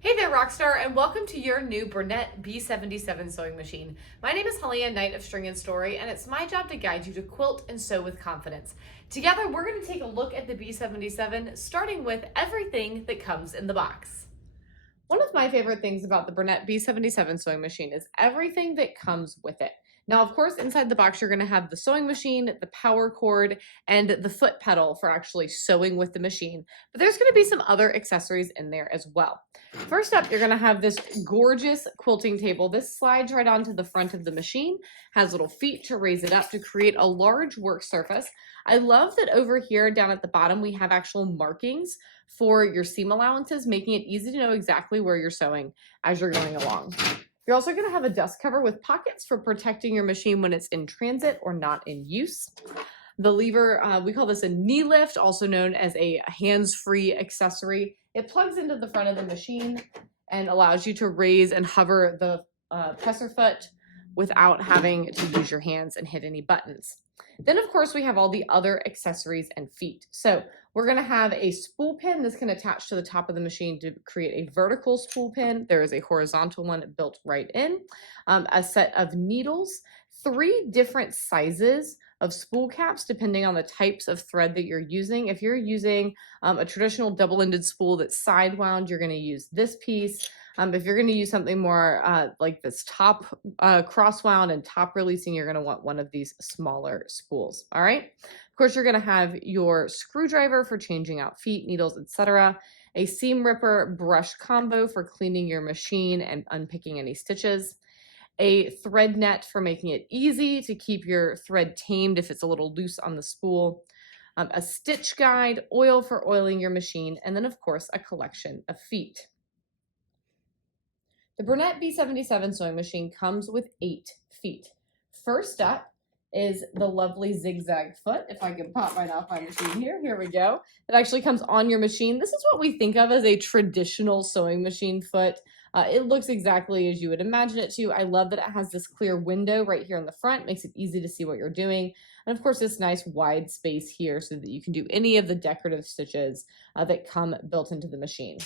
Hey there, Rockstar, and welcome to your new Bernette B77 sewing machine. My name is Helena, Knight of String and Story, and it's my job to guide you to quilt and sew with confidence. Together, we're going to take a look at the B77, starting with everything that comes in the box. One of my favorite things about the Bernette B77 sewing machine is everything that comes with it. Now, of course, inside the box, you're going to have the sewing machine, the power cord, and the foot pedal for actually sewing with the machine. But there's going to be some other accessories in there as well. First up, you're going to have this gorgeous quilting table. This slides right onto the front of the machine, has little feet to raise it up to create a large work surface. I love that over here down at the bottom, we have actual markings for your seam allowances, making it easy to know exactly where you're sewing as you're going along. You're also going to have a dust cover with pockets for protecting your machine when it's in transit or not in use. The lever, we call this a knee lift, also known as a hands-free accessory. It plugs into the front of the machine and allows you to raise and hover the presser foot without having to use your hands and hit any buttons. Then, of course, we have all the other accessories and feet. So we're going to have a spool pin that's going to attach to the top of the machine to create a vertical spool pin. There is a horizontal one built right in. A set of needles, 3 different sizes of spool caps depending on the types of thread that you're using. If you're using a traditional double-ended spool that's side wound, you're going to use this piece. If you're going to use something more like this top cross wound and top releasing, you're going to want one of these smaller spools. All right. Of course, you're going to have your screwdriver for changing out feet, needles, etc. A seam ripper brush combo for cleaning your machine and unpicking any stitches. A thread net for making it easy to keep your thread tamed if it's a little loose on the spool. A stitch guide, oil for oiling your machine, and then of course a collection of feet. The Bernette B77 sewing machine comes with 8 feet. First up is the lovely zigzag foot. If I can pop mine off my machine here we go. It actually comes on your machine. This is what we think of as a traditional sewing machine foot. It looks exactly as you would imagine it to. I love that it has this clear window right here in the front. Makes it easy to see what you're doing. And of course, this nice wide space here so that you can do any of the decorative stitches that come built into the machine.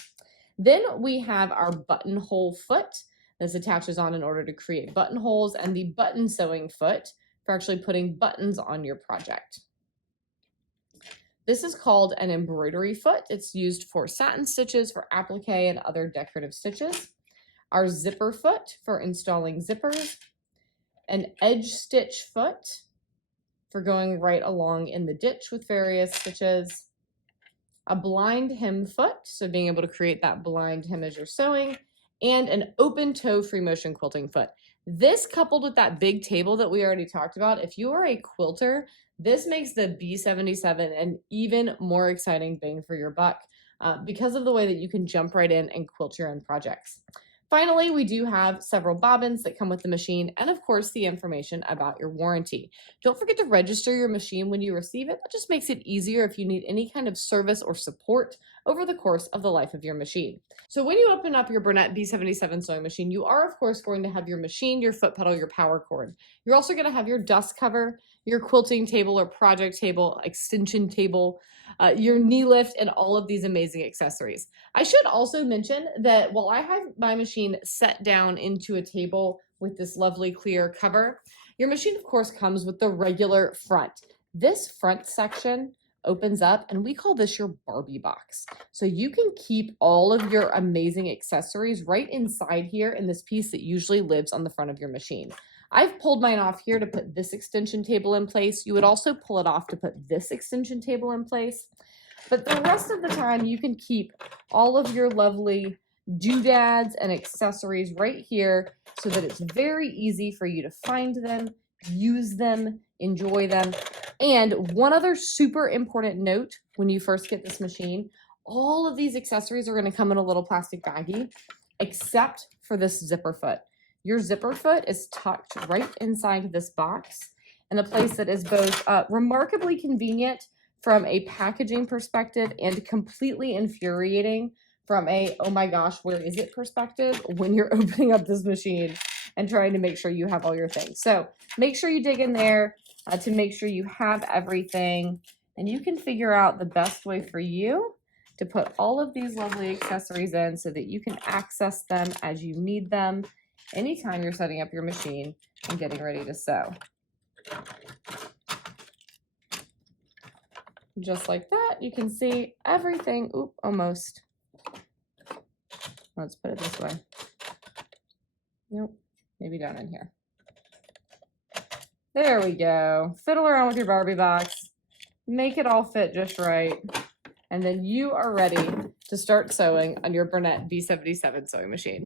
Then we have our buttonhole foot. This attaches on in order to create buttonholes, and the button sewing foot for actually putting buttons on your project. This is called an embroidery foot. It's used for satin stitches, for applique, and other decorative stitches. Our zipper foot for installing zippers. An edge stitch foot for going right along in the ditch with various stitches. A blind hem foot, so being able to create that blind hem as you're sewing, and an open toe free motion quilting foot. This coupled with that big table that we already talked about, if you are a quilter, this makes the B77 an even more exciting bang for your buck because of the way that you can jump right in and quilt your own projects. Finally, we do have several bobbins that come with the machine and, of course, the information about your warranty. Don't forget to register your machine when you receive it. That just makes it easier if you need any kind of service or support over the course of the life of your machine. So when you open up your Bernette B77 sewing machine, you are, of course, going to have your machine, your foot pedal, your power cord. You're also going to have your dust cover, your quilting table or project table, extension table, your knee lift, and all of these amazing accessories. I should also mention that while I have my machine set down into a table with this lovely clear cover, your machine, of course, comes with the regular front. This front section opens up, and we call this your Barbie box. So you can keep all of your amazing accessories right inside here in this piece that usually lives on the front of your machine. I've pulled mine off here to put this extension table in place. You would also pull it off to put this extension table in place. But the rest of the time, you can keep all of your lovely doodads and accessories right here so that it's very easy for you to find them, use them, enjoy them. And one other super important note when you first get this machine, all of these accessories are going to come in a little plastic baggie, except for this zipper foot. Your zipper foot is tucked right inside this box in a place that is both remarkably convenient from a packaging perspective and completely infuriating from a, oh my gosh, where is it perspective when you're opening up this machine and trying to make sure you have all your things. So make sure you dig in there to make sure you have everything, and you can figure out the best way for you to put all of these lovely accessories in so that you can access them as you need them anytime you're setting up your machine and getting ready to sew. Just like that, you can see everything. Oop, almost. Let's put it this way. Nope, maybe down in here. There we go. Fiddle around with your Barbie box. Make it all fit just right. And then you are ready to start sewing on your Bernette B77 sewing machine.